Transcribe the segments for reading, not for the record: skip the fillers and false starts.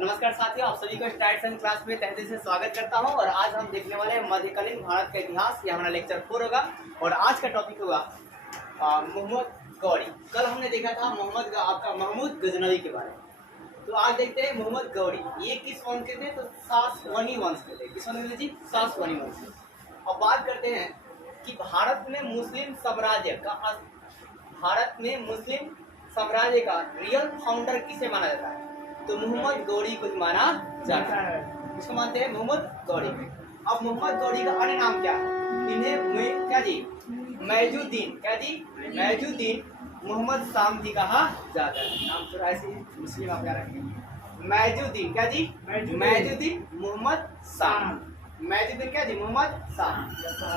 नमस्कार साथियों, आप सभी को स्टार्ट सन क्लास में तहे दिल से स्वागत करता हूं। और आज हम देखने वाले हैं मध्यकालीन भारत का इतिहास। यह हमारा लेक्चर 4 होगा और आज का टॉपिक होगा मोहम्मद गौरी। कल हमने देखा था महमूद गजनवी के बारे में। तो आज देखते हैं मोहम्मद गौरी, ये किस वंश के थे? तो सासवानी वंश के थे। किस वंश के थे जी? सासवानी वंश के। अब बात करते हैं कि भारत में मुस्लिम साम्राज्य का रियल फाउंडर किसे माना जाता है? तो मोहम्मद गौरी को माना जाता है। किसको मानते हैं? मोहम्मद गौरी। अब मोहम्मद गौरी का अन्य नाम क्या है? इन्हें क्या जी? मैजुद्दीन। क्या जी? मैजुद्दीन मोहम्मद शाम जी कहा जाता है। नाम थोड़ा ऐसे मुस्लिम आप क्या रखेंगे? मैजुद्दीन। क्या जी? मैजुद्दीन मोहम्मद शाम। मैजुद्दीन क्या जी? मोहम्मद शाम।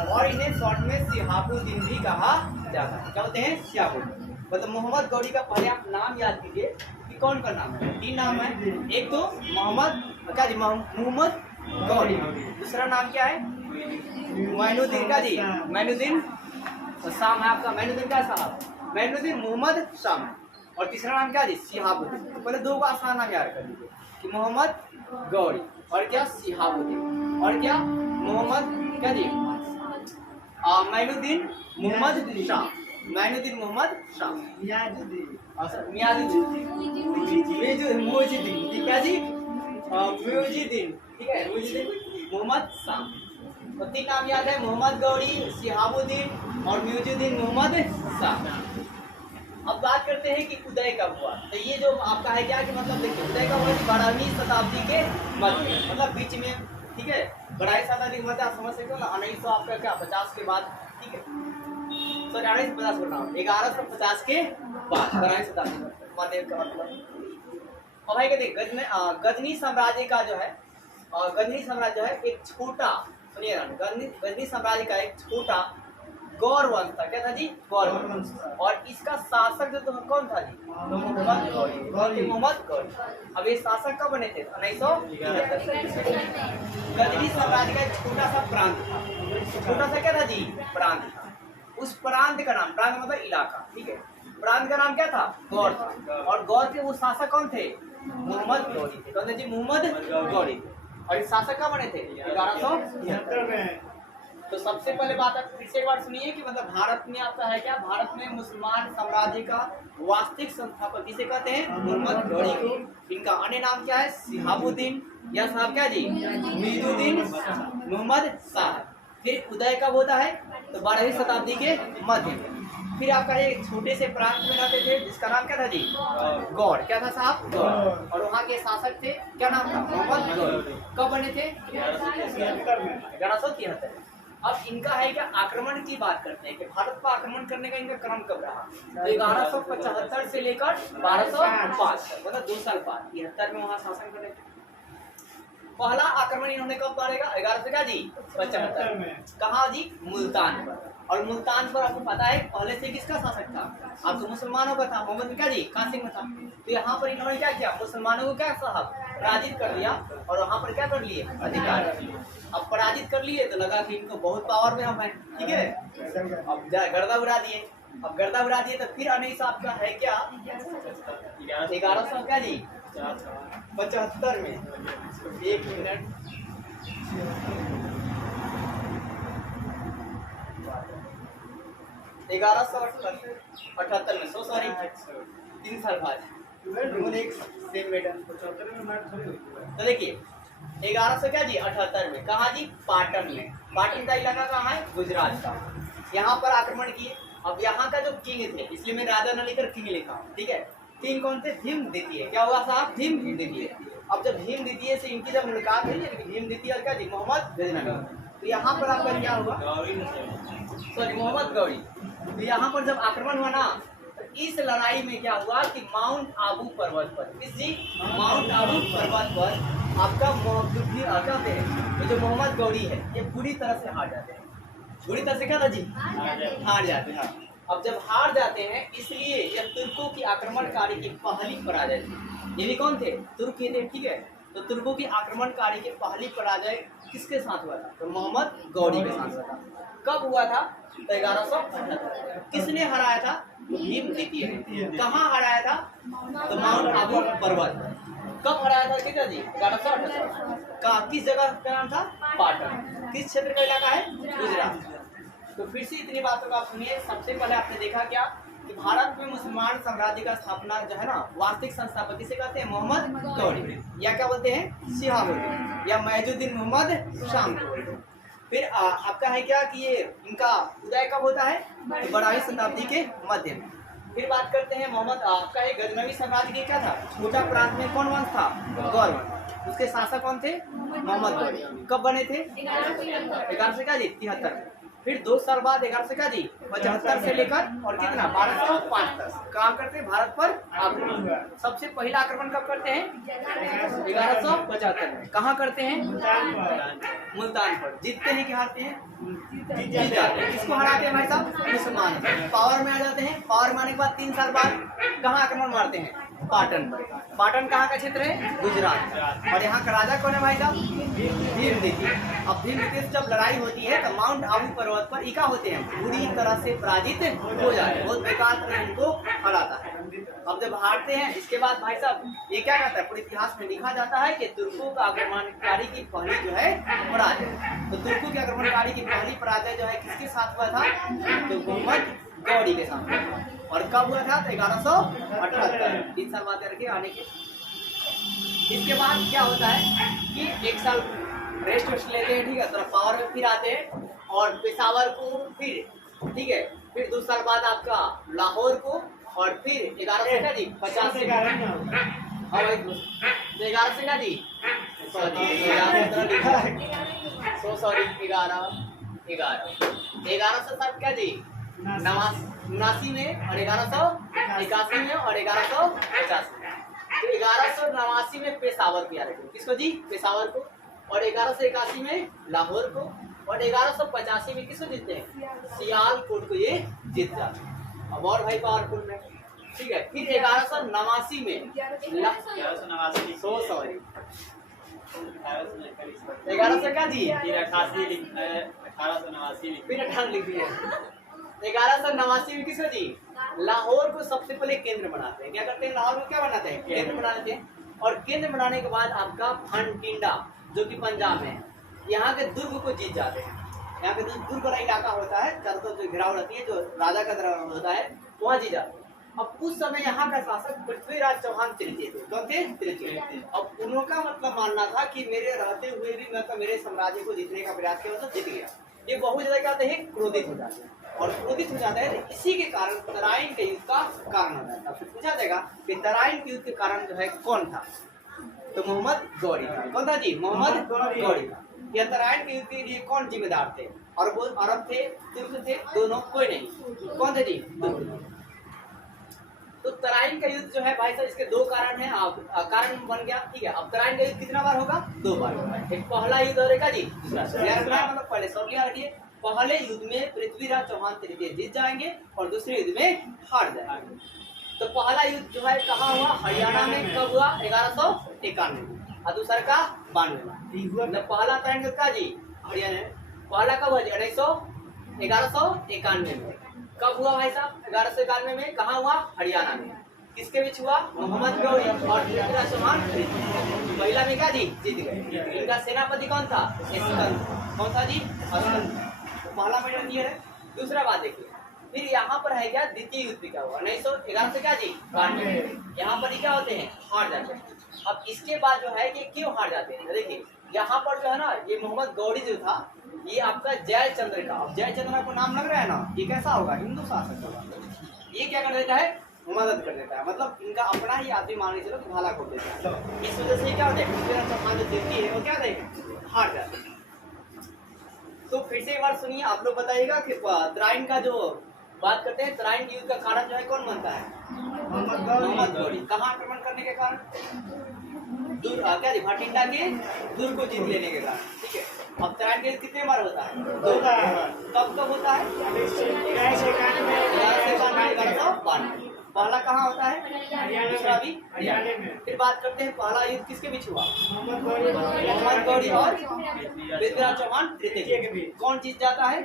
और इन्हें शॉर्ट में शिहाबुद्दीन भी कहा जाता है। क्या होते हैं? शिहाबुद्दीन। मतलब मोहम्मद गौरी का पहले आप नाम याद कीजिए कि कौन का नाम है। 3 नाम है। एक तो मोहम्मद क्या जी? मोहम्मद गौरी। दूसरा नाम क्या है? मैनुद्दीन। क्या जी? मैनुद्दीन शाम है आपका। मैनुद्दीन क्या साहब? मैनुद्दीन मोहम्मद शाम। और तीसरा नाम क्या जी? शिहाबुद्दीन। तो पहले 2 का आसान नाम याद कर लीजिए कि मोहम्मद गौरी और क्या? शिहाबुद्दीन। और क्या? मोहम्मद क्या जी? मैनुद्दीन मोहम्मद शाम। मैनुद्दीन मोहम्मद शाम। मियाजुद्दीन। मुइजुद्दीन। ठीक है जी? मुइजुद्दीन। ठीक है, मुइजुद्दीन मोहम्मद शाम। तो 3 नाम याद है, मोहम्मद गौरी, शिहाबुद्दीन और मुइजुद्दीन मोहम्मद शाम। अब बात करते हैं कि उदय कब हुआ। तो ये जो आपका है क्या कि मतलब देखिए, उदय कब हुआ? 12वीं शताब्दी के मध्य, मतलब बीच में। ठीक है, 12वीं शताब्दी के मध्य। आप समझ सकते हो ना, 1900 आपका क्या 50 के बाद। ठीक है, तो 1150 बोल रहा हूँ, 1150 के बाद 12वीं शताब्दी मध्य का मतलब। अब है कि गजनी साम्राज्य का जो है, गजनी साम्राज्य है एक छोटा, सुनिएगा, गजनी साम्राज्य का एक छोटा गौर वंश था। क्या था जी? गौर वंश। और इसका शासक जो कौन था जी? मोहम्मद गौरी। मोहम्मद गौरी। अब ये शासक कब बने थे? 1973। गजनी साम्राज्य का एक छोटा सा प्रांत था। छोटा सा क्या था जी? प्रांत था। उस प्रांत का नाम, प्रांत मतलब इलाका। ठीक है, प्रांत का नाम क्या था? गौर था। और गौर के वो शासक कौन थे? मोहम्मद गौरी थे। कौन थे जी? मोहम्मद गौरी थे। और इस शासक कब बने थे? 1173 में। तो सबसे पहले बात आप फिर से एक बार सुनिए कि मतलब भारत में आपका है क्या? भारत में मुसलमान साम्राज्य का वास्तविक संस्थापक किसे कहते हैं? मोहम्मद गौरी को। इनका अन्य नाम क्या है? शिहाबुद्दीन या साहब क्या जी? मुइजुद्दीन मोहम्मद शाह। फिर उदय कब होता है? तो 12वीं शताब्दी के मध्य में। फिर आपका एक छोटे से प्रांत में रहते थे जिसका नाम क्या था जी? गौर। क्या था साहब? गौर। और वहाँ के शासक थे, क्या नाम था? मोहम्मद गौरी। कब बने थे? 1173। अब इनका है क्या? आक्रमण की बात करते हैं कि भारत पर आक्रमण करने का इनका क्रम कब रहा? तो 1175 से लेकर 1205, मतलब 2 साल बाद 73 में वहाँ शासन कर रहे थे। पहला आक्रमण इन्होंने कब करेगा? 1175 में। कहा जी? मुल्तान पर। और मुल्तान पर आपको पता है पहले से किसका शासक था? आप तो मुसलमानों का था, मोहम्मद क्या जी? कासिम था। तो यहाँ पर इन्होंने क्या किया? मुसलमानों को क्या साहब? पराजित कर दिया। और वहाँ पर क्या कर लिए? अधिकार। अब पराजित कर लिए तो लगा कि इनको बहुत पावर में हम हैं। ठीक है, अब गर्दा उड़ा दिए। अब गर्दा उड़ा दिए तो फिर अनेक आपका है क्या? 1100 क्या जी? 75 में। एक मिनट, 1178 में, सो सॉरी, 3 साल बाद एक सेम मेडल। तो देखिए 1100 क्या जी? 78 में। कहा जी? पाटन में। पाटन का इलाका कहाँ है? गुजरात का। यहाँ पर आक्रमण किए। अब यहाँ का जो किंग थे, इसलिए मैं राजा न लिखकर किंग लिखा हूँ। ठीक है, किंग कौन थे? भीम द्वितीय। क्या हुआ साहब? भीम द्वितीय। अब जब भीम द्वितीय से इनकी जब मुलाकात हुई, भीम द्वितीय और क्या जी? मोहम्मद गजनवी। तो यहाँ पर आपका क्या हुआ? सॉरी, मोहम्मद गौरी। तो यहाँ पर जब आक्रमण हुआ ना, तो इस लड़ाई में क्या हुआ कि माउंट आबू पर्वत पर, किस जी? माउंट आबू पर्वत पर आपका ये जो मोहम्मद गौरी है, ये पूरी तरह से हार जाते हैं। पूरी तरह से क्या था जी? हार जाते हैं। अब जब हार जाते हैं, इसलिए यह तुर्कों की आक्रमणकारी की पहली पराजय थी। ये भी कौन थे? तुर्क थे। ठीक है, तो तुर्कों की आक्रमणकारी के पहली पराजय किसके साथ हुआ था? तो मोहम्मद गौरी के साथ हुआ था। कब हुआ था? तो 1178। किसने हराया था? भीम द्वितीय। कहाँ हराया था? तो माउंट आबू पर्वत। कब हराया था कितना जी? 1178 का। किस जगह का नाम था? पाटन। किस क्षेत्र का इलाका है? गुजरात। तो फिर से इतनी बातों का आप सुनिए। सबसे पहले आपने देखा क्या कि भारत में मुसलमान साम्राज्य का स्थापना जो है ना, वास्तविक संस्थापक किसे कहते हैं? मोहम्मद गौरी, या क्या बोलते हैं? शिहाबुद्दीन, या मयूजुद्दीन मोहम्मद शाम को। फिर आपका है क्या कि ये इनका उदय कब होता है? 12वीं शताब्दी के मध्य में। फिर बात करते हैं मोहम्मद आपका है गजनवी साम्राज्य के क्या था? छोटा प्रांत में कौन वंश था? गौर वंश। उसके शासक कौन थे? मोहम्मद गौरी। कब बने थे? 1173। फिर 2 साल बाद 1175 से लेकर और कितना 1205 तक काम करते हैं भारत पर आक्रमण। सबसे पहला आक्रमण कब करते हैं? 1175 में। कहाँ करते हैं? मुल्तान पर। जीतते हैं कि हारते हैं? जीत जाते हैं। किसको हराते हैं भाई साहब? मुसलमान। पावर में आ जाते हैं। पावर में आने के बाद 3 साल बाद कहाँ आक्रमण मारते हैं? पाटन पर। पाटन कहाँ का क्षेत्र है? गुजरात। और यहाँ का राजा कौन है भाई साहब? भीमदेव। अब भीमदेव से जब लड़ाई होती है तो माउंट आबू पर्वत पर इका होते हैं, पूरी तरह से पराजित हो जाते हैं, बहुत बेकार तरह उनको हराता है। अब जब हारते हैं इसके बाद भाई साहब ये क्या कहता है? पूरे इतिहास में लिखा जाता है कि तुर्कों का आक्रमणकारी की पहली जो है पराजय। तो तुर्कों के आक्रमणकारी की पहली पराजय जो है किसके साथ हुआ था? तो मोहम्मद गौरी के साथ। और कब हुआ था? तो 1178, 3 साल बाद करके आने के। इसके बाद क्या होता है कि 1 साल रेस्ट लेते हैं, ठीक है, थोड़ा पावर में फिर आते हैं और पेशावर को फिर, ठीक है, फिर 2 साल बाद आपका लाहौर को, और फिर 1150 से 11 क्या जी 79 में और 1181 में और 1150 में। तो 1189 में पेशावर किया रखे किसको जी? पेशावर को। और 1181 में लाहौर को, और 1185 में किसको जीतते हैं? सियालकोट को ये जीत जाते हैं। अब और भाई पावरफुल में, ठीक है। फिर 1189 में 1100 क्या जी? 1889 फिर 18 लिख दिए। 1189 में किसको जी? लाहौर को सबसे पहले केंद्र बनाते हैं। क्या करते हैं? लाहौर को क्या बनाते हैं? केंद्र बना लेते हैं। और केंद्र बनाने के बाद आपका भटिंडा जो कि पंजाब में है, यहाँ के दुर्ग को जीत जाते हैं। यहाँ पे दुर्ग वाला इलाका होता है, चारों तरफ जो घिराव रहती है, जो राजा का तरह होता है, वहाँ जीत जाते हैं। अब उस समय यहाँ का शासक पृथ्वीराज चौहान तृतीय थे। कौन थे? तृतीय। अब उनका मतलब मानना था कि मेरे रहते हुए भी मतलब मेरे साम्राज्य को जीतने का प्रयास किया, मतलब जीत गया। ये बहुत ज्यादा क्या होते हैं? क्रोधित हो जाते हैं। और क्रोधित हो जाता है तो इसी के कारण तराइन के युद्ध का कारण होता है। फिर पूछा जाएगा कि तराइन के युद्ध के कारण जो है कौन था? तो मोहम्मद गौरी था। कौन था जी? मोहम्मद गौरी था। यह तराइन के युद्ध के लिए कौन जिम्मेदार थे? और वो अरब थे, तुर्क थे, दोनों कोई नहीं। कौन थे जी? तो तराइन का युद्ध जो है भाई साहब इसके 2 कारण हैं। कारण बन गया, ठीक है। अब तराइन का युद्ध कितना बार होगा? 2 बार होगा। एक पहला युद्ध और एक जी दूसरा। मतलब पहले सब लिया रखिए, पहले युद्ध में पृथ्वीराज चौहान तृतीय जीत जाएंगे और दूसरे युद्ध में हार जाएंगे। तो पहला युद्ध जो है कहाँ हुआ? हरियाणा में। कब हुआ? 1191 में। और दूसरा का 92 में। पहला तराइन युद्ध का जी हरियाणा में। पहला कब हुआ? 1191 में। कब हुआ भाई साहब? 1191 में। कहाँ हुआ? हरियाणा में। किसके बीच हुआ? मोहम्मद गौरी और पृथ्वीराज चौहान। पहला में क्या जी? जीत गए। इनका सेनापति कौन था? स्कंद। कौन था जी? स्कंद। पहला मेडल क्लियर है। दूसरा बात देखिए, फिर यहाँ पर है क्या? द्वितीय युद्ध क्या हुआ? 1911 से क्या जी? 92। यहाँ पर क्या होते हैं? हार जाते हैं। अब इसके बाद जो है कि क्यों हार जाते हैं? देखिए यहाँ पर जो है ना, ये मोहम्मद गौरी जो था, ये आपका जयचंद्र का, जयचंद्र को नाम लग रहा है ना, ये कैसा होगा? हिंदू शासक होगा। ये क्या कर देता है? मदद कर देता है, मतलब इनका अपना ही आदमी मान के चलो कि भाला खोल देता है। इस वजह से क्या होता है? पृथ्वीराज चौहान जो देती है वो क्या देगा? हार जाते हैं। तो फिर से एक बार सुनिए, आप लोग बताइएगा कि तराइन का जो बात करते हैं, तराइन युद्ध का कारण जो है कौन बनता है? मोहम्मद गौरी। कहाँ आक्रमण करने के कारण? क्या भटिंडा के दुर्ग को जीत लेने के कारण, ठीक है। अब तराइन के कितने बार होता है? 2 बार। कब कब होता है? 1192। पहला कहाँ होता है? दूसरा भी हरियाणा में। फिर बात करते हैं पहला युद्ध किसके बीच हुआ? मोहम्मद गौरी और पृथ्वीराज चौहान तृतीय। कौन जीत जाता है?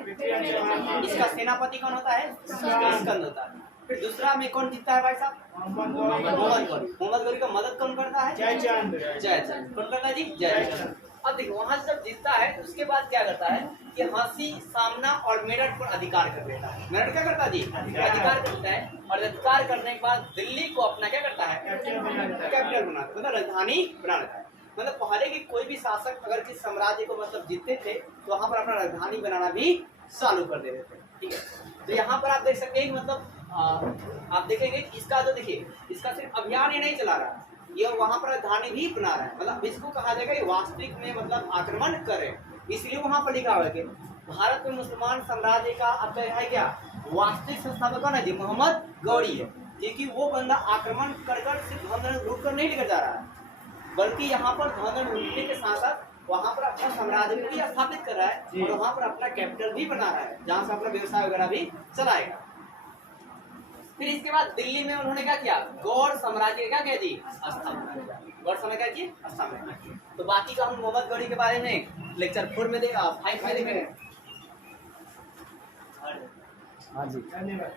इसका सेनापति कौन होता है? स्कंद होता है। फिर दूसरा में कौन जीतता है भाई साहब? मोहम्मद गौरी का मदद कौन करता है? जयचंद। कौन करता है जी? जयचंद। अब देखो वहां से जब जीतता है तो उसके बाद क्या करता है कि हाँसी, सामना और मेरठ पर अधिकार कर लेता है। मेरठ क्या करता है जी? अधिकार करता है, और अधिकार करने के बाद दिल्ली को अपना क्या करता है? कैपिटल बनाता है, मतलब राजधानी बना लेता है। मतलब पहले की कोई भी शासक अगर किस साम्राज्य को मतलब जीतते थे तो वहां पर अपना राजधानी बनाना भी चालू कर देते थे। ठीक है, तो यहाँ पर आप देख सकते हैं मतलब आप देखेंगे इसका जो देखिए इसका सिर्फ अभियान ही नहीं चला रहा, ये वहां पर राजधानी भी बना रहा है। मतलब इसको कहा जाएगा ये वास्तविक में मतलब आक्रमण करे, इसलिए वहां पर लिखा हुआ है कि भारत में मुसलमान साम्राज्य का अब है क्या वास्तविक संस्थापक कौन है जी? मोहम्मद गौरी है। क्योंकि वो बंदा आक्रमण कर सिर्फ धन लूट कर नहीं लेकर जा रहा है, बल्कि यहाँ पर धन लूटने के साथ साथ वहाँ पर अपना साम्राज्य भी स्थापित कर रहा है और वहाँ पर अपना कैपिटल भी बना रहा है जहाँ से अपना व्यवसाय वगैरह भी चलाएगा। फिर इसके बाद दिल्ली में उन्होंने क्या किया? गौड़ साम्राज्य का क्या किया जी? स्थापना। गौड़ साम्राज्य क्या किया? स्थापना। तो बाकी का हम मोहम्मद गौरी के बारे में लेक्चर 4 में 5 में देखेंगे। हाँ जी, धन्यवाद।